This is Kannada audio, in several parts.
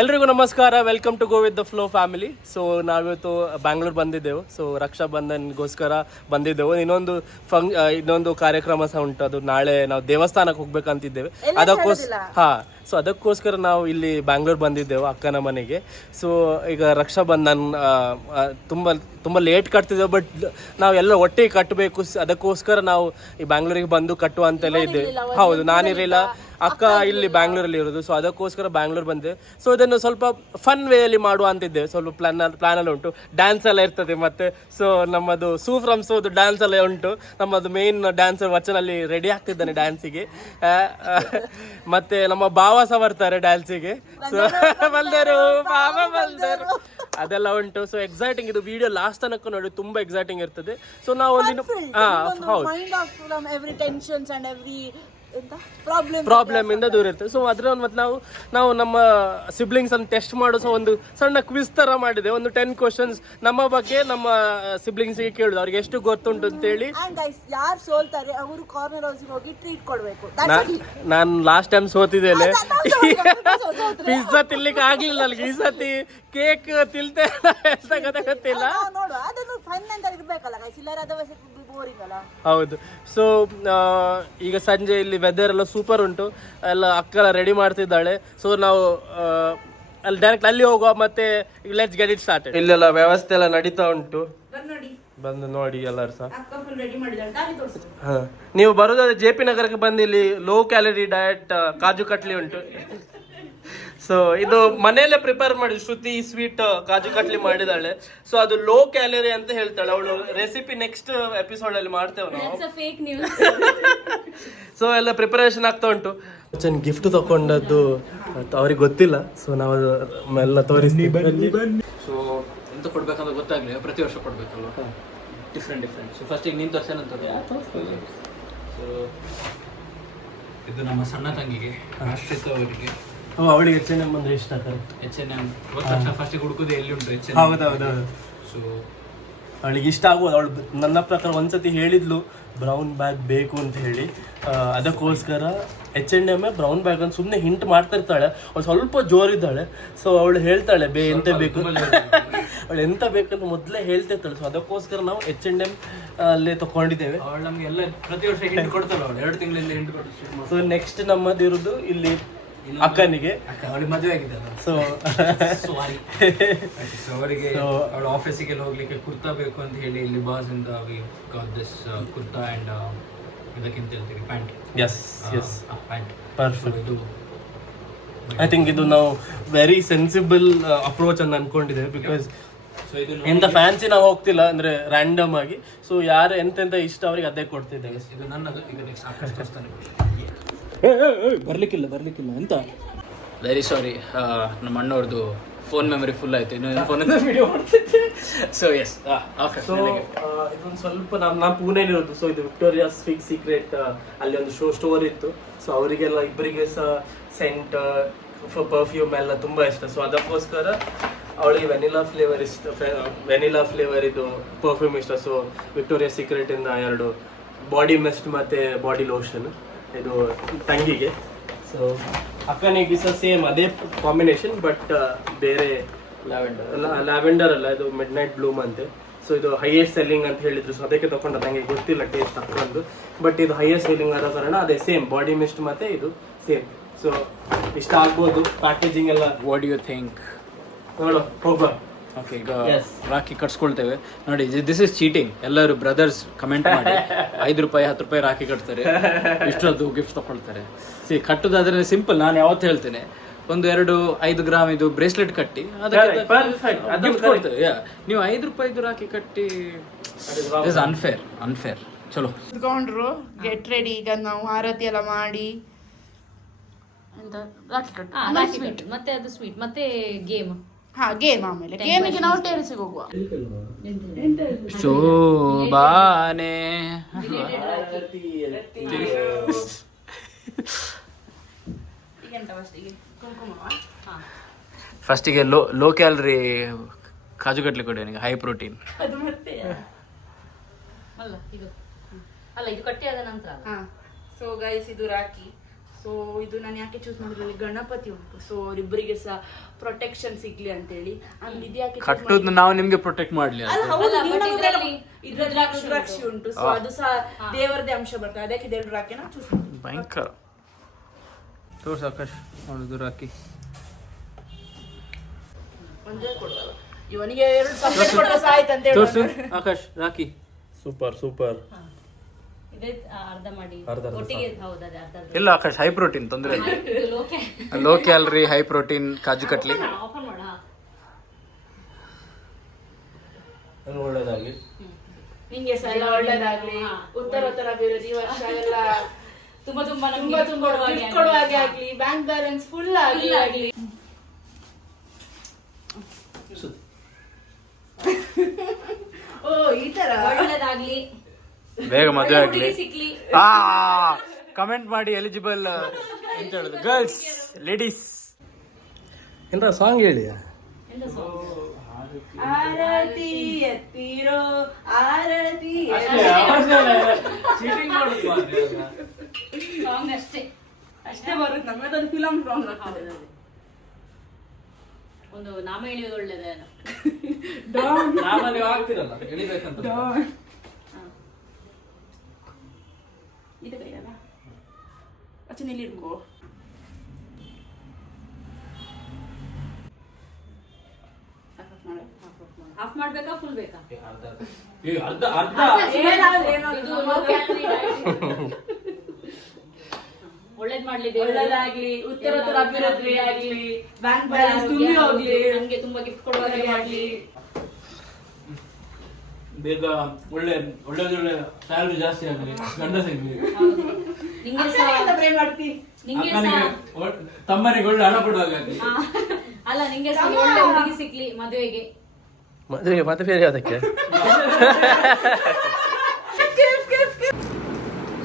ಎಲ್ರಿಗೂ ನಮಸ್ಕಾರ. Welcome to go with the flow family. So ನಾವಿವತ್ತು ಬ್ಯಾಂಗ್ಳೂರ್ ಬಂದಿದ್ದೆವು. ಸೊ ರಕ್ಷಾ ಬಂಧನ್ಗೋಸ್ಕರ ಬಂದಿದ್ದೆವು. ಇನ್ನೊಂದು ಕಾರ್ಯಕ್ರಮ ಸಹ ಉಂಟು. ಅದು ನಾಳೆ ನಾವು ದೇವಸ್ಥಾನಕ್ಕೆ ಹೋಗ್ಬೇಕಂತಿದ್ದೇವೆ. ಅದಕ್ಕೋಸ್ಕರ ನಾವು ಇಲ್ಲಿ ಬ್ಯಾಂಗ್ಳೂರ್ ಬಂದಿದ್ದೆವು ಅಕ್ಕನ ಮನೆಗೆ. ಸೊ ಈಗ ರಕ್ಷಾ ಬಂಧನ್ ತುಂಬ ಲೇಟ್ ಕಟ್ತಿದ್ದೇವೆ, ಬಟ್ ನಾವೆಲ್ಲ ಒಟ್ಟಿಗೆ ಕಟ್ಟಬೇಕು. ಅದಕ್ಕೋಸ್ಕರ ನಾವು ಈ ಬ್ಯಾಂಗ್ಳೂರಿಗೆ ಬಂದು ಕಟ್ಟುವ ಅಂತೆಲ್ಲ ಇದ್ದೇವೆ. ಹೌದು, ನಾನಿರಲಿಲ್ಲ, ಅಕ್ಕ ಇಲ್ಲಿ ಬ್ಯಾಂಗ್ಳೂರಲ್ಲಿ ಇರೋದು. ಸೊ ಅದಕ್ಕೋಸ್ಕರ ಬ್ಯಾಂಗ್ಳೂರ್ ಬಂದೆ. ಸೊ ಇದನ್ನು ಸ್ವಲ್ಪ ಫನ್ ವೇಯಲ್ಲಿ ಮಾಡುವ ಅಂತಿದ್ದೇವೆ. ಸ್ವಲ್ಪ ಪ್ಲಾನಲ್ಲಿ ಉಂಟು. ಡ್ಯಾನ್ಸ್ ಎಲ್ಲ ಇರ್ತದೆ ಮತ್ತೆ. ಸೊ ನಮ್ಮದು ಸೂ ಫ್ರಮ್ ಸೋದು ಡ್ಯಾನ್ಸ್ ಎಲ್ಲ ಉಂಟು. ನಮ್ಮದು ಮೇನ್ ಡ್ಯಾನ್ಸರ್ ವಚನಲ್ಲಿ ರೆಡಿ ಆಗ್ತಿದ್ದಾನೆ ಡ್ಯಾನ್ಸಿಗೆ. ಮತ್ತೆ ನಮ್ಮ ಭಾವ ಸಹ ಬರ್ತಾರೆ ಡ್ಯಾನ್ಸಿಗೆ. ಸೊ ಬಂದರು ಭಾವ ಬಂದರು, ಅದೆಲ್ಲ ಉಂಟು. ಸೊ ಎಕ್ಸೈಟಿಂಗ್ ಇದು. ವಿಡಿಯೋ ಲಾಸ್ಟ್ ತನಕ ನೋಡಿ, ತುಂಬಾ ಎಕ್ಸೈಟಿಂಗ್ ಇರ್ತದೆ. ಸೊ ನಾವು ಹೌದು, ಪ್ರಾಬ್ಲಮ್ ಇಂದ ದೂರ ಇರ್ತದೆ. ಸೊ ಅದ್ರ ಮತ್ತೆ ನಾವು ನಮ್ಮ ಸಿಬ್ಲಿಂಗ್ಸ್ ಅನ್ನು ಟೆಸ್ಟ್ ಮಾಡೋ ಸಹ ಒಂದು ಸಣ್ಣ ಕ್ವಿಜ್ ತರ ಮಾಡಿದೆ. ಒಂದು 10 ಕ್ವಶನ್ಸ್ ನಮ್ಮ ಬಗ್ಗೆ ನಮ್ಮ ಸಿಬ್ಲಿಂಗ್ಸ್ ಗೆ ಕೇಳುದು, ಅವ್ರಿಗೆ ಎಷ್ಟು ಗೊತ್ತುಂಟು ಅಂತ ಹೇಳಿ. ಯಾರು ಸೋಲ್ತಾರೆ ಅವರು ಕಾರ್ನರ್ ಹೌಸ್ ಹೋಗಿ ಟ್ರೀಟ್ ಕೊಡ್ಬೇಕು. ನಾನು ಲಾಸ್ಟ್ ಟೈಮ್ ಸೋತಿದ್ದೇನೆ. ಪಿಜ್ಜಾ ತಿನ್ಲಿಕ್ಕೆ ಆಗ್ಲಿಲ್ಲ ನನಗೆ. ಈ ಸತಿ ಕೇಕ್ ತಿಲ್ತೆ ಗೊತ್ತಿಲ್ಲ. ಹೌದು. ಸೊ ಈಗ ಸಂಜೆ ಇಲ್ಲಿ ವೆದರ್ ಎಲ್ಲ ಸೂಪರ್ ಉಂಟು. ಎಲ್ಲ ಅಕ್ಕ ರೆಡಿ ಮಾಡ್ತಿದ್ದಾಳೆ. ಸೊ ನಾವು ಅಲ್ಲಿ ಡೈರೆಕ್ಟ್ ಅಲ್ಲಿ ಹೋಗುವ. ಮತ್ತೆ ಲೆಟ್ಸ್ ಗೆಟ್ ಇಟ್ ಸ್ಟಾರ್ಟ್. ಇಲ್ಲೆಲ್ಲ ವ್ಯವಸ್ಥೆ ಎಲ್ಲ ನಡೀತಾ ಉಂಟು. ಬಂದು ನೋಡಿ ಎಲ್ಲರೂ ಸಹ. ನೀವು ಬರೋದಾದ್ರೆ JP ನಗರಕ್ಕೆ ಬಂದು ಇಲ್ಲಿ low calorie diet kaju katli ಉಂಟು. ಸೊ ಇದು ಮನೆಯಲ್ಲೇ ಪ್ರಿಪೇರ್ ಮಾಡಿ ಶ್ರುತಿ ಸ್ವೀಟ್ ಕಾಜು ಕಟ್ಲಿ ಮಾಡಿದಾಳೆ. ಸೊ ಅದು ಲೋ ಕ್ಯಾಲರಿ ಅಂತ ಹೇಳ್ತಾಳೆ ಅವಳು. ರೆಸಿಪಿ ನೆಕ್ಸ್ಟ್ ಎಪಿಸೋಡ್ ಅಲ್ಲಿ ಮಾಡ್ತೇವೆ ನಾವು. ಸೊ ಎಲ್ಲ ಪ್ರಿಪರೇಷನ್ ಆಗ್ತಾ ಉಂಟು. ಗಿಫ್ಟ್ ತಗೊಂಡದ್ದು ಅವ್ರಿಗೆ ಗೊತ್ತಿಲ್ಲ. ಸೊ ನಾವು ಎಲ್ಲ ತೋರಿಸ್ತೀವಿ. ಸೊ ಎಂತ ಕೊಡ್ಬೇಕಂತ ಗೊತ್ತಾಗ್ಲಿ, ಪ್ರತಿ ವರ್ಷ ಕೊಡ್ಬೇಕಲ್ವ, ಡಿಫ್ರೆಂಟ್. ಸೊ ಫಸ್ಟ್ ಈಗ ನೀನು ತೋರಿಸೇನಂತ. ಸೊ ಇದು ನಮ್ಮ ಸಣ್ಣ ತಂಗಿಗೆ, ಆಶ್ರಿತ ಅವರಿಗೆ. ಅವಳಿಗೆ H&M ಅಂದ್ರೆ ಇಷ್ಟ. ಕರೆಕ್ಟ್. H&M ತಕ್ಷಣ ಫಸ್ಟ್ ಹುಡುಕುದೇ ಎಲ್ಲಿ ಉಂಟು H&M. ಹೌದೌದು. ಸೊ ಅವಳಿಗೆ ಇಷ್ಟ ಆಗ್ಬೋದು. ಅವಳು ನನ್ನ ಪ್ರಕಾರ ಒಂದ್ಸತಿ ಹೇಳಿದ್ಲು ಬ್ರೌನ್ ಬ್ಯಾಗ್ ಬೇಕು ಅಂತ ಹೇಳಿ. ಅದಕ್ಕೋಸ್ಕರ H&M ಬ್ರೌನ್ ಬ್ಯಾಗ್ ಅಂತ ಸುಮ್ಮನೆ ಹಿಂಟ್ ಮಾಡ್ತಾ ಇರ್ತಾಳೆ. ಅವಳು ಸ್ವಲ್ಪ ಜೋರಿದ್ದಾಳೆ. ಸೊ ಅವಳು ಹೇಳ್ತಾಳೆ ಎಂತ ಬೇಕು, ಅವಳು ಎಂತ ಬೇಕಂತ ಮೊದಲೇ ಹೇಳ್ತಿರ್ತಾಳೆ. ಸೊ ಅದಕ್ಕೋಸ್ಕರ ನಾವು H&M ಅಲ್ಲೇ ತಗೊಂಡಿದ್ದೇವೆ. ಅವಳು ನಮ್ಗೆ ಎಲ್ಲ ಪ್ರತಿ ವರ್ಷ ಹಿಂಟ್ ಕೊಡ್ತಾಳೆ. ಅವಳು 2 ತಿಂಗಳಿಂದ ಹಿಂಟ್ ಕೊಟ್ಟು. ಸೊ ನೆಕ್ಸ್ಟ್ ನಮ್ಮದಿರೋದು ಇಲ್ಲಿ ಅಕ್ಕನಿಗೆ. ಅವಳಿಗೆ ಮದುವೆ ಆಗಿದ್ದಲ್ಲ. ಸೊ ಅವರಿಗೆ ಅವಳು ಆಫೀಸಿಗೆಲ್ಲ ಹೋಗ್ಲಿಕ್ಕೆ ಕುರ್ತಾ ಬೇಕು ಅಂತ ಹೇಳಿ ಇಲ್ಲಿ ಬಾಸ್ ಅಂತ ದಿಸ್ ಕುರ್ತಾ ಅಂಡ್ ಇದಕ್ಕಿಂತ ಹೇಳ್ತೀವಿ ಪ್ಯಾಂಟ್. Yes pant perfect. ಇದು ಐ ಥಿಂಕ್ ಇದು ನಾವು ವೆರಿ ಸೆನ್ಸಿಬಲ್ ಅಪ್ರೋಚ್ ಅಂತ ಅನ್ಕೊಂಡಿದ್ದೇವೆ. ಬಿಕಾಸ್ ಎಂತ ಫ್ಯಾನ್ಸಿ ನಾವು ಹೋಗ್ತಿಲ್ಲ, ಅಂದ್ರೆ ರ್ಯಾಂಡಮ್ ಆಗಿ. ಸೊ ಯಾರು ಎಂತೆಂತ ಇಷ್ಟ ಅವ್ರಿಗೆ ಅದೇ ಕೊಡ್ತಿದ್ದೇವೆ. ಇದು ನನ್ನದು. ಈಗ ನೆಕ್ಸ್ಟ್ ಆಕಾಶ ಬರ್ಲಿಕ್ಕಿಲ್ಲ ಎಂತ. ವೆರಿ ಸಾರಿ, ನಮ್ಮ ಅಣ್ಣವ್ರದ್ದು ಫೋನ್ ಮೆಮೊರಿ ಫುಲ್ ಆಯ್ತು. ಇನ್ನು ಫೋನಿಂದ ವಿಡಿಯೋ ಮಾಡ್ತಿದ್ದೆ. So S. ಸೊ ಇದೊಂದು ಸ್ವಲ್ಪ ನಾನು ಪುಣೆಲಿರೋದು. ಸೊ ಇದು ವಿಕ್ಟೋರಿಯಾಸ್ ಸೀಕ್ರೆಟ್ ಅಲ್ಲಿ ಒಂದು ಸ್ಟೋರ್ ಇತ್ತು. ಸೊ ಅವರಿಗೆಲ್ಲ ಇಬ್ಬರಿಗೆ ಸಹ ಸೆಂಟ್ ಪರ್ಫ್ಯೂಮ್ ಎಲ್ಲ ತುಂಬಾ ಇಷ್ಟ. ಸೊ ಅದಕ್ಕೋಸ್ಕರ ಅವಳಿಗೆ ವೆನಿಲಾ ಫ್ಲೇವರ್ ಇದು ಪರ್ಫ್ಯೂಮ್ ಇಷ್ಟ. ಸೊ ವಿಕ್ಟೋರಿಯಾಸ್ ಸೀಕ್ರೆಟ್ ಇಂದ 2 ಬಾಡಿ ಮಿಸ್ಟ್ ಮತ್ತೆ ಬಾಡಿ ಲೋಷನ್ ಇದು ತಂಗಿಗೆ. ಸೊ ಅಕ್ಕನಿಗೆ ಸಹ ಸೇಮ್ ಅದೇ ಕಾಂಬಿನೇಷನ್, ಬಟ್ ಬೇರೆ ಲ್ಯಾವೆಂಡರ್ ಅಲ್ಲ, ಇದು ಮಿಡ್ ನೈಟ್ ಬ್ಲೂಮ್ ಅಂತೆ. ಸೊ ಇದು ಹೈಯೆಸ್ಟ್ ಸೆಲ್ಲಿಂಗ್ ಅಂತ ಹೇಳಿದ್ರು. ಸೊ ಅದಕ್ಕೆ ತಗೊಂಡ ನಂಗೆ ಗೊತ್ತಿಲ್ಲ ಟೇಸ್ಟ್ ತಗೊಂಡು, ಬಟ್ ಇದು ಹೈಯೆಸ್ಟ್ ಸೆಲ್ಲಿಂಗ್ ಆದ ಕಾರಣ ಅದೇ ಸೇಮ್ ಬಾಡಿ ಮಿಸ್ಟ್ ಮತ್ತೆ ಇದು ಸೇಮ್. ಸೊ ಇಷ್ಟ ಆಗ್ಬೋದು. ಪ್ಯಾಕೇಜಿಂಗ್ ಎಲ್ಲ ವಾಟ್ ಯು ಥಿಂಕ್? ನೋಡು ಹೋಗ. ಓಕೆ, ಈಗ ರಾಖಿ ಕಟ್ಸ್ಕೊಳ್ತೇವೆ ನೋಡಿ. This is cheating. ಎಲ್ಲರೂ ಬ್ರದರ್ಸ್ ಕಮೆಂಟ್ ಮಾಡಿ ₹5 ₹10 ರಾಖಿ ಕಟ್ತಾರೆ, ಇಷ್ಟೊಂದು ಗಿಫ್ಟ್ ತಗೊಳ್ತಾರೆ. ಕಟ್ಟುದಾದ್ರೆ ಸಿಂಪಲ್. ನಾನು ಯಾವತ್ತು ಹೇಳ್ತೇನೆ, 1-2-5 ಗ್ರಾಮ್ ಇದು ಬ್ರೇಸ್ಲೆಟ್ ಕಟ್ಟಿ ಅದಕ್ಕೆ ಗಿಫ್ಟ್ ಕೊಡ್ತೇವೆ. ನೀವು ₹5 ರಾಖಿ ಕಟ್ಟಿ ಇಸ್ ಅನ್ಫೇರ್. ಚಲೋ ಕುತ್ಕೊಂಡ್ರು, ಗೆಟ್ ರೆಡಿ. ಈಗ ನಾವು ಆರತಿ ಎಲ್ಲ ಮಾಡಿ ರಾಖಿ ಕಟ್ಟು. ಮತ್ತೆ ಅದು ಸ್ವೀಟ್ ಮತ್ತೆ ಗೇಮ್. ಗೇಮ್. ಆಮೇಲೆ ಗೇಮಿಗೆ ನಾವು ಟೆರೆಸಿಗೆ ಹೋಗುವ. ಶೋಭಾನೆ. ಫಸ್ಟಿಗೆ ಲೋ ಕ್ಯಾಲರಿ ಕಾಜು ಕಟ್ಲಿ ಕೊಡಿ ನನಗೆ, ಹೈ ಪ್ರೋಟೀನ್. ಅದು ಮತ್ತೆ ಅಲ್ಲ ಇದು ಕಟ್ಟಿ ಆದ ನಂತರ. ಸೊ ಗೈಸ್ ಇದು ರಾಖಿ. ಸೊ ಇದು ನಾನು ಯಾಕೆ ಚೂಸ್ ಮಾಡಿದ್ರಲ್ಲಿ ಗಣಪತಿ ಉಂಟು, ಸೊ ಅವರಿಬ್ಬರಿಗೆ ಸಹ ಪ್ರೊಟೆಕ್ಷನ್ ಸಿಗ್ಲಿ ಅಂತೇಳಿ. ಆಮೇಲೆ ಇದು ಯಾಕೆ ಕಟ್ಟುದು ನಾವು ನಿಮ್ಗೆ ಪ್ರೊಟೆಕ್ಟ್ ಮಾಡ್ಲಿ ಅಂತ. ಅಲ್ಲ, ಹೌದು, ನೀವು but ಇದ್ರಲ್ಲಿ ಇದ್ರಲ್ಲಿ ರುದ್ರಾಕ್ಷಿ ಉಂಟು, ಸೊ ಅದು ಸಹ ದೇವರದೇ ಅಂಶ ಬರ್ತದೆ, ಅದಕ್ಕೆ ದೇವ್ರ ರಾಕಿನ ಚೂಸ್ ಮಾಡಿ. ಭಯಂಕರ ತೋರ್ಸು ಆಕಾಶ್ ಅವನದು ರಾಕಿ. ಒಂದೇ ಕೊಡುವಲ್ಲ, ಇವನಿಗೆ 2 ಸಪ್ರೇಟ್ ಕೊಟ್ಟರೆ ಸಾಯ್ತು ಅಂತ ಹೇಳಿ. ತೋರ್ಸು ಆಕಾಶ್ ರಾಕಿ. Super super. ಇದೇ ಅರ್ಧ ಮಾಡಿ ಅರ್ಧ ಒಟ್ಟಿಗೆ. ಹೌದು, ಅದೇ ಅರ್ಧ. ಇಲ್ಲ ಆಕಾಶ್, ಹೈ ಪ್ರೋಟೀನ್ ತೊಂದರೆ ಇಲ್ಲ. ಇದು ಲೋಕೆ. Low calorie high protein kaju katli. Open ಮಾಡ. ಒಳ್ಳೇದಾಗಿ. ನಿಂಗೆ ಸಹ ಎಲ್ಲ ಒಳ್ಳೇದಾಗ್ಲಿ, ಉತ್ತರ ಅಭಿವೃದ್ಧಿ ವರ್ಷ ಎಲ್ಲ ತುಂಬಾ ತುಂಬಾ ತುಂಬಾ ತುಂಬಾ gift ಕೊಡುವಾಗೆ ಆಗ್ಲಿ, ಬ್ಯಾಂಕ್ ಬ್ಯಾಲೆನ್ಸ್ ಫುಲ್ ಆಗ್ಲಿ. ಓ ಈ ತರ ಒಳ್ಳೇದಾಗ್ಲಿ, ಬೇಗ ಮದುವೆ ಆಗ್ಲಿ. ಹುಡುಗಿ ಸಿಕ್ಲಿ. ಕಮೆಂಟ್ ಮಾಡಿ ಎಲಿಜಿಬಲ್ ಅಂತ ಹೇಳುದು. Girls, ladies. ಏನಾರ ಸಾಂಗ್ ಹೇಳಿ. ಎಂತ song? ಆರತಿ ಎತ್ತಿರೋ ಆರತಿ Song ಅಷ್ಟೇ. ಅಷ್ಟೇ ಬರುತ್ತೆ ನಮ್ಮದೊಂದು ಫಿಲಮ್ ಸಾಂಗ್. ಒಂದು ನಾಮ ಎಳೆಯೋದು ಒಳ್ಳೇದೇನೋ. ಆಗ್ತಿರಲ್ಲ ಎಳಿಬೇಕಂತ. ಇದು ಕೈಯಲ್ಲ ಅಚ್ಚು ನಿಲ್ಲಿಡ್ಕೋ. ಆಫ್ ಮಾಡ್ಬೇಕಾ ಫುಲ್ ಬೇಕಾ? ಅರ್ಧ ಅರ್ಧ ಇದು low calorie diet. ಒಳ್ಳೇದ್ ಮಾಡ್ಲಿ ದೇವ್ರು. ಒಳ್ಳೇದಾಗ್ಲಿ, ಉತ್ತರ ಅಭಿವೃದ್ಧಿ ಆಗ್ಲಿ, ಬ್ಯಾಂಕ್ ಬ್ಯಾಲೆನ್ಸ್ ತುಂಬಿ ಹೋಗ್ಲಿ, ನಮ್ಗೆ ತುಂಬಾ ಗಿಫ್ಟ್ ಕೊಡುವಾಗೆ ಆಗ್ಲಿ. ಬೇಗ ಒಳ್ಳೆ ಸ್ಯಾಲರಿ ಜಾಸ್ತಿ ಆಗಲಿ, ಗಂಡ ಸಿಗ್ಲಿ, ನಿಂಗೆ ಸಹ ಪ್ರೇ ಮಾಡ್ತಿ. ನಿಂಗೆ ಸಹ ತಮ್ಮನಿಗೆ ಒಳ್ಳೆ ಹಣ ಕೊಡುವಾಗಲಿ. ಅಲ್ಲ, ನಿಂಗೆ ಸಹ ಒಳ್ಳೆ ಹುಡುಗಿ ಸಿಕ್ಲಿ ಮದುವೆಗೆ. ಮದುವೆಗೆ ಮತ್ತೆ ಬೇರೆ ಅದಕ್ಕೆ.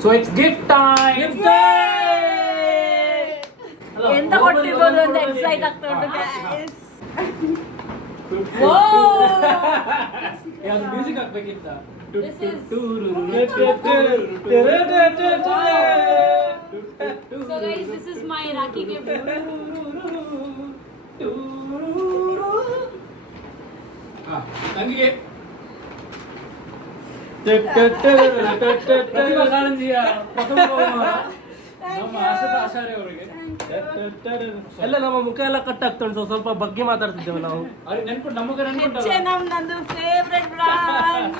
So it's gift time. ಎಂತ ಕೊಟ್ಟಿರ್ಬೋದು ಅಂತ ಎಕ್ಸೈಟ್ ಆಗ್ತಾ ಉಂಟು guys. ಯಾವ್ದು music ಹಾಕ್ಬೇಕಿತ್ತ? This is- So guys, this is my Rakhi gift. ತಂಗಿಗೆ ಪ್ರತಿಭಾ ಕಾರಂಜಿಯ ಪ್ರಥಮ ಬಹುಮಾನ ನಮ್ಮ ಆಶಾರೆ ಅವರಿಗೆ. ಎಲ್ಲ ನಮ್ಮ ಮುಖ ಎಲ್ಲ ಕಟ್ ಆಗ್ತಾ ಉಂಟು, ಸ್ವಲ್ಪ ಬಗ್ಗೆ ಮಾತಾಡ್ತಿದ್ದೇವೆ ನಾವು. ಅವ್ರಿಗೆ ನೆನ್ಕೊಂಡು ನಮಗೆ ನೆನ್ಕೊಂಡು ನಂದು ಫೇವ್ರೆಟ್ ಬ್ರಾಂಡ್.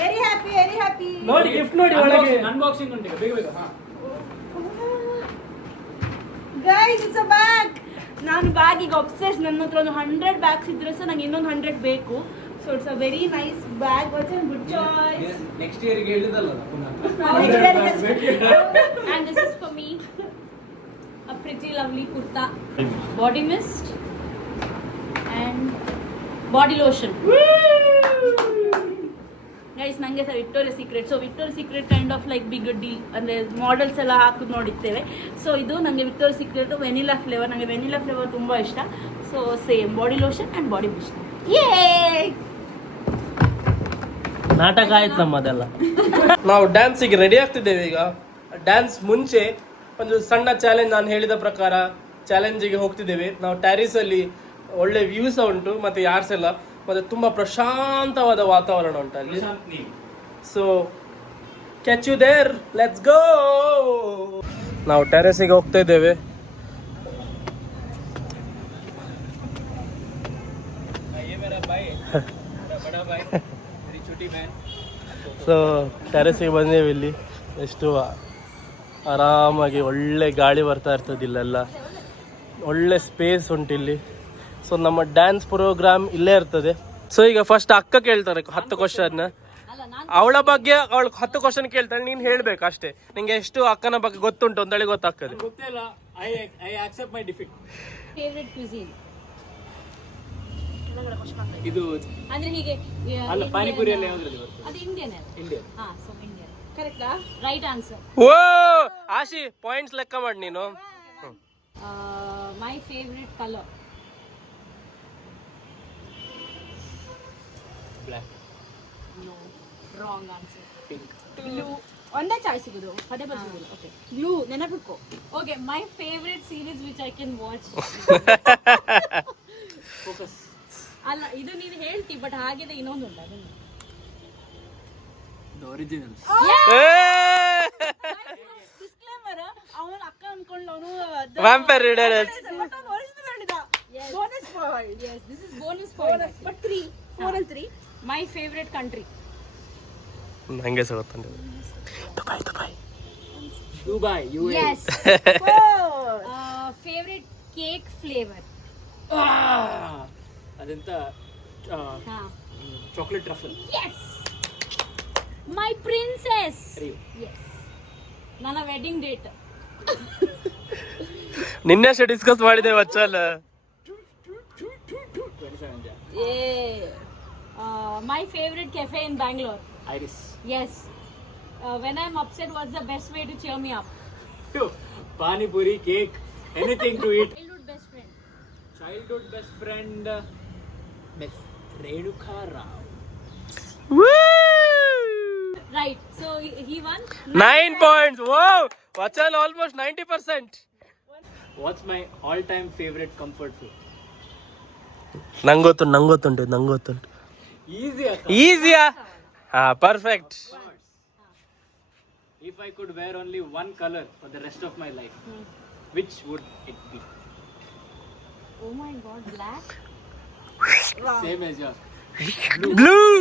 Very happy. ನೋಡಿ ಗಿಫ್ಟ್ ನೋಡಿ ಒಳಗೆ. ಅನ್ಬಾಕ್ಸಿಂಗ್ ಉಂಟು ಈಗ, ಬೇಗ ಬೇಗ. Guys it's a bag. ನಾನು ಬ್ಯಾಗಿಗೆ ಒಬ್ಸೆಸ್. ನನ್ನ ಹತ್ರ ಒಂದು 100 ಬ್ಯಾಗ್ಸ್ ಇದ್ರೆ ಸಹ ನಂಗೆ ಇನ್ನೊಂದು 100 ಬೇಕು. So it's a very nice bag. What's a good choice. Next ಇಯರ್ಗೆ ಹೇಳಿದಲ್ಲ ಪುನಃ. And this is for me. A pretty lovely kurta, body mist and body lotion. Guys ನಂಗೆ ಸಹ Victoria secret. So Victoria secret kind of like big deal, ಅಂದರೆ ಮಾಡೆಲ್ಸ್ ಎಲ್ಲ ಹಾಕೋದು ನೋಡಿರ್ತೇವೆ. ಸೊ ಇದು ನನಗೆ ವಿಕ್ಟೋರಿಯಾ ಸೀಕ್ರೆಟ್ ವೆನಿಲಾ ಫ್ಲೇವರ್. ನನಗೆ ವೆನಿಲಾ ಫ್ಲೇವರ್ ತುಂಬ ಇಷ್ಟ. So same body lotion and body mist. ನಾಟಕ ಆಯ್ತು ನಮ್ಮದೆಲ್ಲ. ನಾವು ಡ್ಯಾನ್ಸಿಗೆ ರೆಡಿ ಆಗ್ತಿದ್ದೇವೆ ಈಗ. ಡ್ಯಾನ್ಸ್ ಮುಂಚೆ ಒಂದು ಸಣ್ಣ ಚಾಲೆಂಜ್, ನಾನು ಹೇಳಿದ ಪ್ರಕಾರ ಚಾಲೆಂಜಿಗೆ ಹೋಗ್ತಿದ್ದೇವೆ ನಾವು. ಟ್ಯಾರಿಸಲ್ಲಿ ಒಳ್ಳೆ ವ್ಯೂಸ್ ಉಂಟು, ಮತ್ತು ಯಾರ್ಸ್ ಎಲ್ಲ, ಮತ್ತು ತುಂಬ ಪ್ರಶಾಂತವಾದ ವಾತಾವರಣ ಉಂಟು ಅಲ್ಲಿ. So catch you there, let's go. ನಾವು ಟೆರೆಸಿಗೆ ಹೋಗ್ತಾ ಇದ್ದೇವೆ. ಸೊ ಟೆರೆಸಿಗೆ ಬಂದೇವೆ. ಇಲ್ಲಿ ಎಷ್ಟು ಆರಾಮಾಗಿ ಒಳ್ಳೆ ಗಾಳಿ ಬರ್ತಾ ಇರ್ತದೆ ಇಲ್ಲೆಲ್ಲ. ಒಳ್ಳೆ ಸ್ಪೇಸ್ ಉಂಟು ಇಲ್ಲಿ. ಸೊ ನಮ್ಮ ಡ್ಯಾನ್ಸ್ ಪ್ರೋಗ್ರಾಮ್ ಇಲ್ಲೇ ಇರ್ತದೆ. ಸೊ ಈಗ ಫಸ್ಟ್ ಅಕ್ಕ ಕೇಳ್ತಾರೆ 10 ಕ್ವಶನ್. ಅವಳ ಬಗ್ಗೆ ಅವಳು 10 ಕ್ವಶನ್ ಕೇಳ್ತಾಳೆ, ನೀನು ಹೇಳ್ಬೇಕು ಅಷ್ಟೇ. ನಿಂಗೆ ಎಷ್ಟು ಅಕ್ಕನ ಬಗ್ಗೆ ಗೊತ್ತುಂಟು ಅಂತೇಳಿ ಗೊತ್ತಾಗ್ತದೆ. ಗೊತ್ತಿಲ್ಲ. I accept my defeat. Favorite cuisine. ಇದು ಅಂದ್ರೆ ಹೀಗೆ ಅಲ್ಲ, ಪಾನಿಪುರಿ ಎಲ್ಲ ಯಾವ್ದ್ರಲ್ಲಿ ಬರ್ತದೆ? ಅದು ಇಂಡಿಯನ್ ಅಲ್ಲ. ಇಂಡಿಯನ್. ಹಾ, ಸೊ ಇಂಡಿಯನ್. ಕರೆಕ್ಟಾ? Right answer. Oh Ashi, points ಲೆಕ್ಕ ಮಾಡಿ ನೀನು. My favorite color. Black. No, wrong answer. Pink. Blue. ಒಂದೇ ಚಾಯ್ಸ್ ಸಿಗುದು ಪದೇ ಪದೇ ಸಿಗುದು. ಓಕೆ ಬ್ಲೂ ನೆನಪಿಟ್ಕೋ. Okay, my favorite series which I can watch. Focus. ಅಲ್ಲ ಇದು ನೀನು ಹೇಳ್ತಿ ಬಟ್ ಹಾಗಿದೆ ಇನ್ನೊಂದು ಉಂಟು ಅದನ್ನು. ಒರಿಜಿನಲ್. ಡಿಸ್ಕ್ಲೇಮರ್, ಅವನು ಅಕ್ಕ ಅನ್ಕೊಂಡು ಅವನು ವ್ಯಾಂಪೈರ್ ರೀಡರ್. ಒರಿಜಿನಲ್ ಹೇಳಿದ. Bonus point. Yes, this is bonus point. But 3 4 and 3. My favorite country. ನಂಗೆ ಸಹ ಗೊತ್ತುಂಟು. Dubai. Dubai, UAE. Yes. Favorite cake flavor. ಅದೆಂತ ಹಾ. Chocolate truffle. Yes. My princess. Rio. Yes. ನನ್ನ ವೆಡ್ಡಿಂಗ್ ಡೇಟ್. ನಿನ್ನೆ ಅಷ್ಟೇ ಡಿಸ್ಕಸ್ ಮಾಡಿದ್ದೇವೆ ಅಚ್ಚಲ್ಲ. 27 My favorite cafe in Bangalore. Iris. Yes. When I'm upset, what's the best way to cheer me up? Panipuri, cake, anything to eat. Childhood best friend. Childhood best friend miss Renuka Rao. Right. So he won. 9 points. Wow. Vachal almost 90%. What's my all time favourite comfort food? ನಂಗೊತ್ತುಂಟು. ಈಸಿಯಾ? ಹಾ, perfect. If I could wear only one color for the rest of my life, which would it be? Oh my God, black. Same as yours. Blue.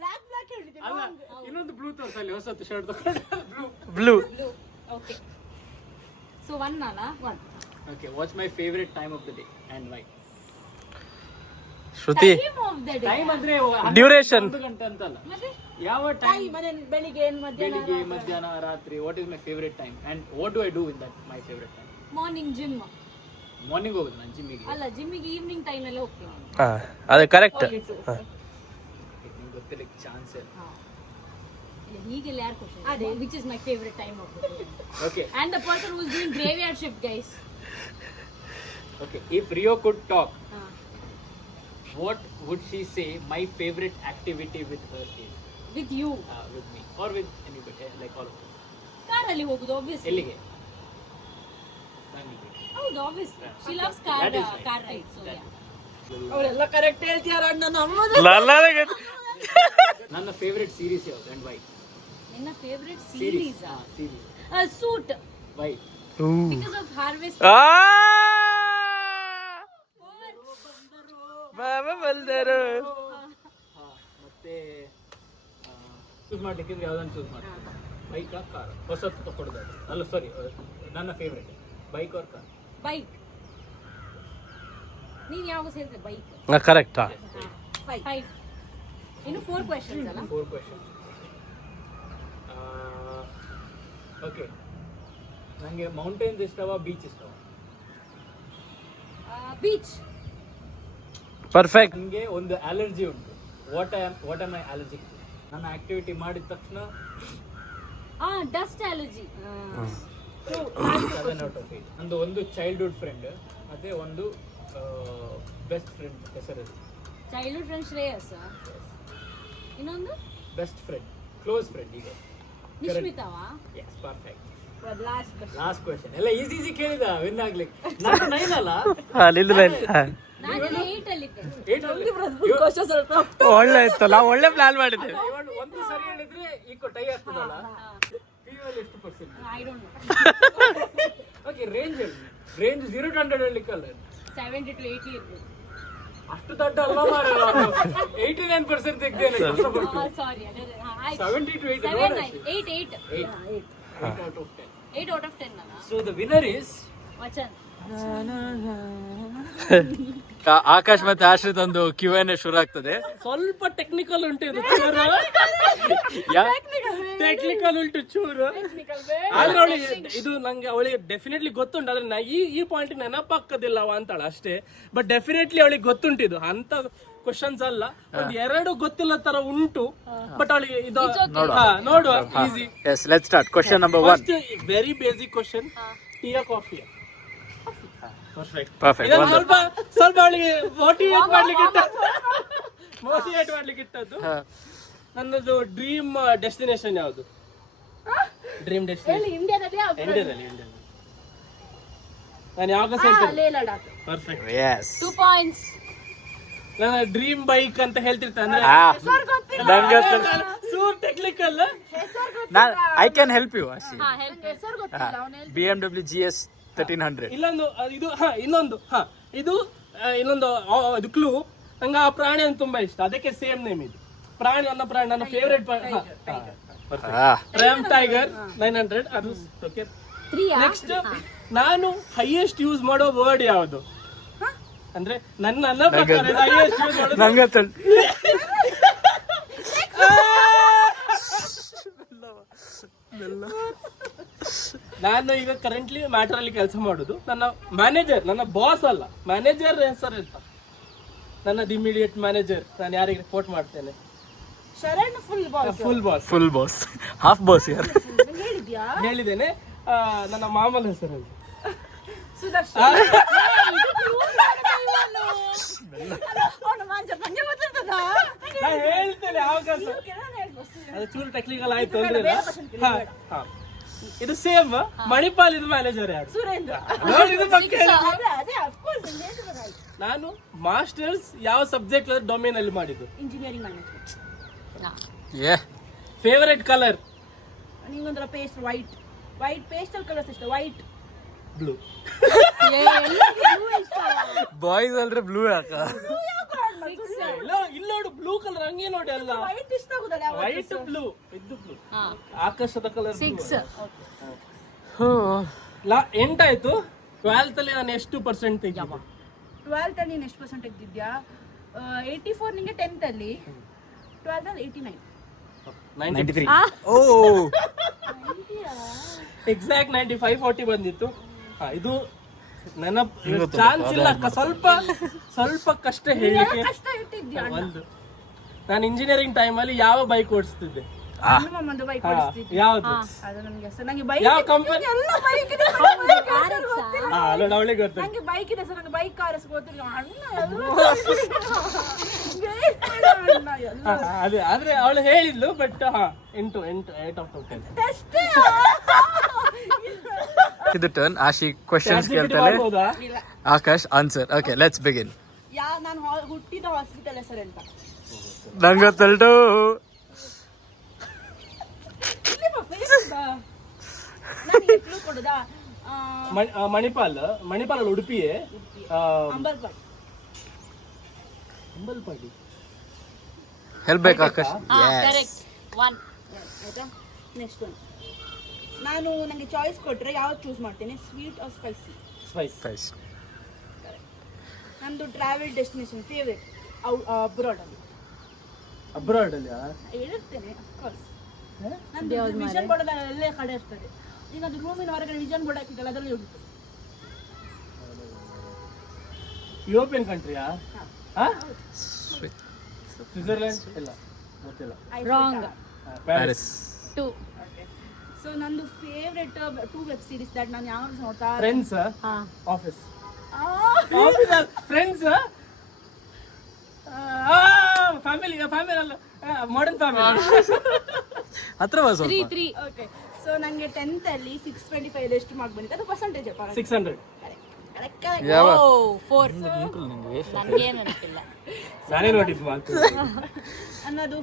Black ಹೇಳಿದೆ. ಅಲ್ಲ, ಇನ್ನೊಂದು ಬ್ಲೂ ತೋರ್ಸಲ್ಲಿ ಹೊಸತ್ತು ಶರ್ಟ್ ತಗೊಂಡು Blue. Blue. Okay. So one nala. One. Okay, what's my favorite time of the day and why? Shruti. Time of the day. Time ಅಂದ್ರೆ Duration. 1 ಗಂಟೆ ಅಂತಲ್ಲ. ಮತ್ತೆ ಯಾವ ಟೈಮ್? ಬೆಳಿಗ್ಗೆ ಬೆಳಿಗ್ಗೆ, ಮಧ್ಯಾಹ್ನ, ರಾತ್ರಿ. What is my favorite time and what do I do in that my favorite time? Morning gym. Morning ಹೋಗುದು ನಾನು ಜಿಮ್ಮಿಗೆ. ಅಲ್ಲ ಜಿಮ್ಮಿಗೆ ಈವ್ನಿಂಗ್ ಟೈಮ್ ಅಲ್ಲಿ ಹೋಗ್ತೀನಿ. ಹಾ, ಅದು ಕರೆಕ್ಟ್. ನಿಮ್ಗೆ ಗೊತ್ತಿಲ್ಲ ಚಾನ್ಸ್ ಇಲ್ಲ. ಹೀಗೆಲ್ಲ ಯಾರು ಕ್ವಶನ್ ಅದೇ which is my favourite time of the day Okay, and the person who is doing graveyard shift guys. okay. If Rio could talk, what would she say my favorite activity with her is? With you. With me or with anybody, like all of us. ಕಾರಲ್ಲಿ ಹೋಗುದು ಆಬ್ವಿಯಸ್ಲಿ. ಎಲ್ಲಿಗೆ? Bangalore. ಹೌದು obviously she loves car That is right. Car ride. So ಯಾ ಅವರೆಲ್ಲ ಕರೆಕ್ಟ್ ಹೇಳ್ತೀಯಾರ ಅಣ್ಣ. ನಮ್ಮದು ನನ್ನ ಫೇವರೆಟ್ ಸೀರೀಸ್ ಯಾವುದು and why? ನಿನ್ನ favourite series series. Suit Why? Because of harvest. ಬಾಬಾ ಬಂದರು. ಮತ್ತೆ ಚೂಸ್ ಮಾಡ್ಲಿಕ್ಕೆ ಯಾವ್ದನ್ನು ಚೂಸ್ ಮಾಡ್ತೀನಿ? ಬೈಕಾ ಕಾರ್? ಹೊಸತ್ತು ತಗೊಳ್ಳೋದಾದ್ರೆ ಅಲ್ಲ, ಸಾರಿ, ನನ್ನ favourite bike or car? Bike. ನೀನ್ ಯಾವಾಗ ಸೇರಿದೆ ಬೈಕ್? ಕರೆಕ್ಟ್. 5. ಇನ್ನು 4 ಕ್ವೆಶ್ಚನ್ಸ್ ಅಲ್ಲ? 4 questions. ಓಕೆ, ನನಗೆ ಮೌಂಟೇನ್ಸ್ ಇಷ್ಟವಾ ಬೀಚ್ ಇಷ್ಟವಾ? ಬೀಚ್. ಪರ್ಫೆಕ್ಟ್. ನನಗೆ ಒಂದು ಅಲರ್ಜಿ ಉಂಟು. What am I allergic? ನನ್ನ ಆಕ್ಟಿವಿಟಿ ಮಾಡಿದ ತಕ್ಷಣ ಡಸ್ಟ್ ಅಲರ್ಜಿ. 7 out of 8. ನಂದು ಒಂದು ಚೈಲ್ಡ್ಹುಡ್ ಫ್ರೆಂಡ್ ಮತ್ತೆ ಒಂದು ಬೆಸ್ಟ್ ಫ್ರೆಂಡ್ ಹೆಸರು. Childhood friend Shreyas. ಇನ್ನೊಂದು ಬೆಸ್ಟ್ ಫ್ರೆಂಡ್, ಕ್ಲೋಸ್ ಫ್ರೆಂಡ್. ಈಗ ನಿಶ್ಮಿತಾವಾ? Yes, perfect. Last last question. ಎಲ್ಲ ಈಸಿ ಕೇಳಿದ ವಿನ್ ಆಗ್ಲಿಕ್ಕೆ. ನಾನು 9 ಅಲ್ಲ, ನಾನು 8 ಅಲ್ಲಿ ಇದ್ದೆ. 8 ಅಲ್ಲಿ. ಒಳ್ಳೆ ಇತ್ತು, ನಾವು ಒಳ್ಳೆ ಪ್ಲಾನ್ ಮಾಡಿದ್ದೇವೆ. ಒಂದು ಸರಿ ಹೇಳಿದ್ರೆ ಈಗ ಟೈ ಆಗ್ತದಲ್ಲ. PU ಎಷ್ಟು percent? I don't know. Okay, range 0 to 100 ಹೇಳಿಕ್ಕಲ್ಲ. 70 to 80 ಇರ್ಬೋದು. ಅಷ್ಟು ದೊಡ್ಡ ಅಲ್ವಾ ಮಾರ. 89% ತೆಗ್ದೇನೆ. ಸಾರಿ. 70 to 80. 8 8 out of 10. 8 out of 10 ಅಲ್ಲ? So the winner is ವಚನ್. Akash ಮತ್ತೆ ಆಶ್ರಿತ್ ಒಂದು Q&A ಶುರು ಆಗ್ತದೆ. ಸ್ವಲ್ಪ ಟೆಕ್ನಿಕಲ್ ಉಂಟು ಇದು ಚೂರು. ಟೆಕ್ನಿಕಲ್ ಉಂಟು ಚೂರು. ಆದ್ರೆ ಅವಳಿಗೆ ಇದು ನಂಗೆ ಅವಳಿಗೆ ಡೆಫಿನೆಟ್ಲಿ ಗೊತ್ತುಂಟು. ಆದ್ರೆ ನಾ ಈ ಪಾಯಿಂಟ್ ನೆನಪಾಕ್ಕದಿಲ್ಲವ ಅಂತಾಳ ಅಷ್ಟೇ. ಬಟ್ ಡೆಫಿನೆಟ್ಲಿ ಅವಳಿಗೆ ಗೊತ್ತುಂಟು ಇದು ಅಂತ ಕ್ವಶನ್ಸ್ ಅಲ್ಲ. ಒಂದ್ 2 ಗೊತ್ತಿಲ್ಲ ತರ ಉಂಟು. ಬಟ್ ಅವಳಿಗೆ ಇದು ನೋಡುವ easy. Yes, let's start. Question number 1. Very basic question. ಟೀಯಾ ಕಾಫಿಯಾ? Perfect. ಸ್ವಲ್ಪ ಅವಳಿಗೆ ಮೋಟಿವೇಟ್ ಮಾಡ್ಲಿಕ್ಕೆ ಇಟ್ಟದ್ದು. ನನ್ನದು ಡ್ರೀಮ್ ಡೆಸ್ಟಿನೇಷನ್ ಯಾವುದು? ಡ್ರೀಮ್ ಡೆಸ್ಟಿನೇಷನ್ ಇಂಡಿಯಾದಲ್ಲಿ ಇಂಡಿಯಾದಲ್ಲಿ ನಾನು ಯಾವಾಗ ಹೇಳ್ತೇನೆ ಲೇ ಲಡಾಖ್. ಪರ್ಫೆಕ್ಟ್. 2 points. ನನ್ನ ಡ್ರೀಮ್ ಬೈಕ್ ಅಂತ ಹೇಳ್ತಿರ್ತಾನೆ sure technical. I can help you ಅಷ್ಟೇ. ಹೆಸರು ಗೊತ್ತಿಲ್ಲ ಅವನೇ. BMW GS 1300. ಇಲ್ಲೊಂದು ಇದು ಇನ್ನೊಂದು ಇನ್ನೊಂದು ಇದು ಕ್ಲೂ. ನಂಗೆ ಆ ಪ್ರಾಣಿ ಅಂತ ತುಂಬಾ ಇಷ್ಟ, ಅದಕ್ಕೆ ಸೇಮ್ ನೇಮ್ ಇದು. ಪ್ರಾಣಿ ನನ್ನ ಫೇವರೇಟ್ ಟ್ರ್ಯಾಮ್ ಟೈಗರ್ 900. ಅದು ಓಕೆ. ನೆಕ್ಸ್ಟ್ ನಾನು ಹೈಯೆಸ್ಟ್ ಯೂಸ್ ಮಾಡೋ ವರ್ಡ್ ಯಾವುದು? ಅಂದ್ರೆ ನನ್ನ ಪ್ರಕಾರ ಹೈಯೆಸ್ಟ್ ಯೂಸ್ ಮಾಡೋದು ನಾನು ಈಗ ಕರೆಂಟ್ಲಿ ಮ್ಯಾಟರ್ ಅಲ್ಲಿ ಕೆಲಸ ಮಾಡುದು. ನನ್ನ ಮ್ಯಾನೇಜರ್, ನನ್ನ ಬಾಸ್ ಅಲ್ಲ, ಮ್ಯಾನೇಜರ್ ಹೆಸರು ಎಂತ? ನನ್ನದು ಇಮಿಡಿಯೇಟ್ ಮ್ಯಾನೇಜರ್. ನಾನು ಯಾರಿಗೆ ರಿಪೋರ್ಟ್ ಮಾಡ್ತೇನೆ? Sharan full boss half boss ಯಾರು ಹೇಳಿದ್ಯಾ? ಹೇಳಿದ್ದೇನೆ. ನನ್ನ ಮಾಮನ ಹೆಸರು ಸುದರ್ಶನ್. ನಾನು ಹೇಳ್ತೇನೆ ಯಾವಾಗ. ಅದು ಚೂರು ಟೆಕ್ನಿಕಲ್ ಆಯ್ತು ಅಂದ್ರೆ ಇದು ಸೇಮ್. ಮಣಿಪಾಲ್ ಇದು ಮ್ಯಾನೇಜರ್ ಯಾರು? ಸುರೇಂದ್ರ. ನೋಡಿ, ಇದು ಪಕ್ಕ ಹೇಳಿದ್ದು. ಅದೇ ಅಫ್ಕೋರ್ಸ್ ಹೇಳ್ತಿರೋದಾಯ್ತು. ನಾನು ಮಾಸ್ಟರ್ಸ್ ಯಾವ ಸಬ್ಜೆಕ್ಟ್ ಡೊಮೇನ್ ಅಲ್ಲಿ ಮಾಡಿದ್ದು? Engineering management. Favourite colour? ನಿಂಗೊಂಥರ ಪೇಸ್ಟ್ ವೈಟ್ ಪೇಸ್ಟಲ್ ಕಲರ್ಸ್ ಇಷ್ಟ. White, blue. ಬಾಯ್ಸ್ ಅಲ್ರೆ ಬ್ಲೂ ಯಾಕ? ಇಲ್ಲ ನೋಡು, ಬ್ಲೂ ಕಲರ್ ಹಂಗೆ ನೋಡಿ ಅಲ್ಲ. ವೈಟ್ ಇಷ್ಟ ಆಗುದಲ್ಲ? ವೈಟ್ ಬ್ಲೂ ಇದ್ದು ಬ್ಲೂ. ಆಕಾಶದ ಕಲರ್ 6. ಎಂಟಾಯ್ತು. 12th ಅಲ್ಲಿ ನಾನು ಎಷ್ಟು ಪರ್ಸೆಂಟ್ ತೆಗಿದ್ದೆ? 12th ಅಲ್ಲಿ ನೀನು ಎಷ್ಟು ಪರ್ಸೆಂಟ್ ತೆಗ್ದಿದ್ಯಾ? 84. ನಿಂಗೆ 10th ಅಲ್ಲಿ 12th ಅಲ್ಲಿ 89. 93. ಓ ಎಕ್ಸಾಕ್ಟ್ 95-40 ಬಂದಿತ್ತು. ಇದು ನನ್ನ ಚಾನ್ಸ್ ಇಲ್ಲ. ಸ್ವಲ್ಪ ಕಷ್ಟ ಹೇಳಿಕೆ. ಕಷ್ಟ ಇಟ್ಟಿದ್ಯಾ? ಒಂದು ನಾನು ಇಂಜಿನಿಯರಿಂಗ್ ಟೈಮ್ ಅಲ್ಲಿ ಯಾವ ಬೈಕ್ ಓಡಿಸ್ತಿದ್ದೆ? ನಮ್ಮಮ್ಮಂದು ಬೈಕ್ ಓಡಿಸ್ತಿದ್ದೆ. ಯಾವ್ದು? ಅದು ನನಗೆ ಹೆಸರು, ನನಗೆ ಬೈಕ್ ಯಾವ ಕಂಪನಿ? ಎಲ್ಲ ಬೈಕ್ ಇದೆ. ಅವಳಿಗೆ ಗೊತ್ತು. ನಂಗೆ ಬೈಕ್ ಇದೆ ಸರ್, ನಂಗೆ ಬೈಕ್ ಕಾರ್ ಗೊತ್ತಿಲ್ಲ. ಅದೇ ಆದ್ರೆ ಅವಳು ಹೇಳಿದ್ಲು. But 8 out of 10. ಇದು ಟರ್ನ್. ಆಶಿ ಕ್ವೆಶ್ಚನ್ಸ್ ಕೇಳ್ತಾಳೆ, ಮಾಡ್ಬೋದಾ? Akash answer. Okay, let's begin. ನಾನು ಹುಟ್ಟಿದ ಹಾಸ್ಪಿಟಲ್ ಹೆಸರು ಎಂತ? ನಂಗೆ ಗೊತ್ತಲ್ಟು. ಕೊಡುದಾ? ಮಣಿಪಾಲ್ ಅಲ್ಲಿ ಉಡುಪಿಯೇ? ಅಂಬಲ್ಪಾಡಿ. ಹೇಳ್ಬೇಕು ಆಕಾಶ್. Correct. 1. ಆಯ್ತಾ? Next one. ನಾನು ನನಗೆ ಚಾಯ್ಸ್ ಕೊಟ್ಟರೆ ಯಾವ್ದು ಚೂಸ್ ಮಾಡ್ತೇನೆ? Sweet or spicy? ಸ್ಪೈಸ್. ನಂದು ಟ್ರಾವೆಲ್ ಡೆಸ್ಟಿನೇಷನ್ ಫೇವ್ರೇಟ್ ಅಬ್ರಾಡ್ ಅಲ್ಲಿ. ಅಬ್ರಾಡ್ ಅಲ್ಲಿ ಹೇಳಿರ್ತೇನೆ ಅಫ್ಕೋರ್ಸ್. ನಂದು ವಿಷನ್ ಬೋರ್ಡ್ ಎಲ್ಲೇ ಕಡೆ ಇರ್ತದೆ. ಈಗ ಅದು ರೂಮಿನ ಹೊರಗಡೆ ವಿಷನ್ ಬೋರ್ಡ್ ಹಾಕಿದ್ದಲ್ಲ, ಅದರಲ್ಲಿ ಹೋಗುತ್ತೆ. ಯುರೋಪಿಯನ್ ಕಂಟ್ರಿಯಾ? ಸ್ವಿಟ್ಜರ್ಲೆಂಡ್? ಇಲ್ಲ, ಗೊತ್ತಿಲ್ಲ. Wrong. ಪ್ಯಾರಿಸ್. 2. ಸೊ ನಂದು ಫೇವ್ರೇಟ್ 2 ವೆಬ್ ಸೀರೀಸ್ ದಟ್ ನಾನು ಯಾವಾಗ ನೋಡ್ತಾ ಫ್ರೆಂಡ್ಸ್, ಆಫೀಸ್. ಫ್ರೆಂಡ್ಸ್, ಫ್ಯಾಮಿಲಿ ಅಲ್ಲ, ಮಾಡರ್ನ್ ಫ್ಯಾಮಿಲಿ. ಹತ್ರ ಬಾ ಸ್ವಲ್ಪ. 3. ಓಕೆ. ಸೊ ನನಗೆ 10th ಅಲ್ಲಿ 625 ಎಷ್ಟು ಮಾರ್ಕ್ ಬಂದಿತ್ತು? ಅದು ಪರ್ಸೆಂಟೇಜ್ 600. ಯಾವ? 4. ನನಗೇನು ನೆನಪಿಲ್ಲ. ನಾನೇ ನೋಡಿದ್ದು ಮಾತು. ಅನ್ನೋದು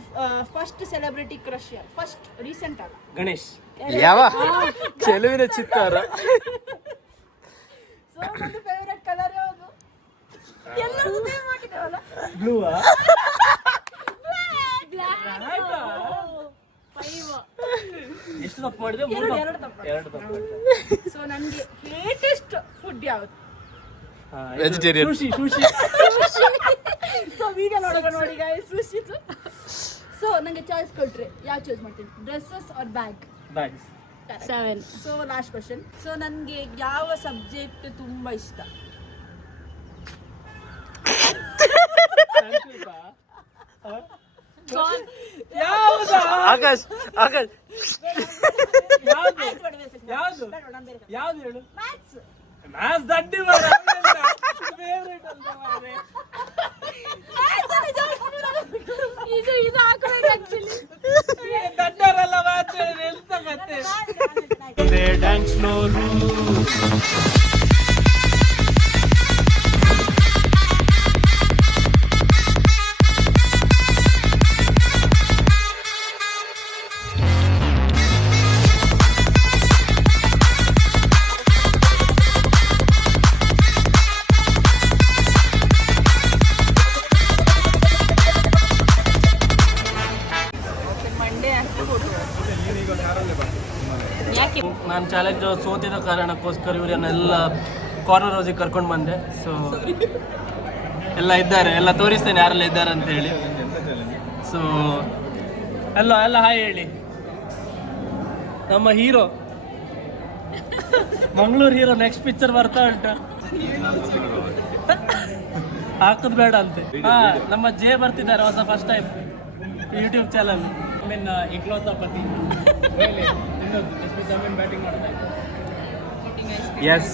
first celebrity crush, first recent ಅಲ್ಲ. ಗಣೇಶ್. ಯಾವ? ಚೆಲುವಿನ ಚಿತ್ತಾರ. ಸೊ ನನ್ನ ಫೇವರೇಟ್ ಕಲರ್ ಯಾವುದು? ಎಲ್ಲರೂ ಸೇಮ್ ಆಗಿದೆವಲ್ಲ? ಬ್ಲೂ. 5. ಎಷ್ಟು ತಪ್ಪು ಮಾಡಿದೆ? 2 ತಪ್ಪು. 2 ತಪ್ಪು. ಸೊ ನನಗೆ ಲೇಟೆಸ್ಟ್ ಫುಡ್ ಯಾವುದು? ವೆಜಿಟೇರಿಯನ್. ಸುಶಿ. ಸೊ ವಿಡಿಯೋ ನೋಡಿ ಗೈಸ್, ಸುಶಿ. ಸೊ ನನಗೆ ಚಾಯ್ಸ್ ಕೊಟ್ರೆ ಯಾವ ಚೂಸ್ ಮಾಡ್ತೀನಿ? Dresses or bags? 7. So last question. So ನನಗೆ ಯಾವ ಸಬ್ಜೆಕ್ಟ್ ತುಂಬಾ ಇಷ್ಟ? ಯಾವ್ದು? ಆಕಾಶ್ ಯಾವ್ದು ಹೇಳು? ಮ್ಯಾಥ್ಸ್. ಮ್ಯಾಥ್ಸ್ ದಡ್ಡಿ ಮಾಡ. ಫೇವರೇಟ್ ಅಂತ ಮಾರೆ. ಇದು ಹಾಕೋಬೇಕು ಆಕ್ಚುಲಿ. ಮತ್ತೆ ಯಾಕೆ ನಾನು ಚಾಲೆಂಜ್ ಸೋತಿದ ಕಾರಣಕ್ಕೋಸ್ಕರ ಇವರನ್ನೆಲ್ಲ ಕಾರ್ನರ್ ಹೌಸಿಗೆ ಕರ್ಕೊಂಡು ಬಂದೆ. ಸೊ ಎಲ್ಲ ಇದ್ದಾರೆ, ಎಲ್ಲ ತೋರಿಸ್ತೇನೆ ಯಾರೆಲ್ಲ ಇದ್ದಾರೆ ಅಂತ ಹೇಳಿ. ಸೊ ಎಲ್ಲ ಹಾಯ್ ಹೇಳಿ. ನಮ್ಮ hero Mangaluru hero next picture ಬರ್ತಾ ಉಂಟು, ಹಾಕುದು ಬೇಡ ಅಂತೆ. ನಮ್ಮ ಜೆ ಬರ್ತಿದ್ದಾರೆ ಹೊಸ ಫಸ್ಟ್ ಟೈಮ್ ಯೂಟ್ಯೂಬ್ ಚಾನಲ್. ಮೀನ್ ಇಕ್ಲೋತ ಪತಿ ಜಮೀನ್ ಬ್ಯಾಟಿಂಗ್ ಮಾಡ್ತಾ ಎಸ್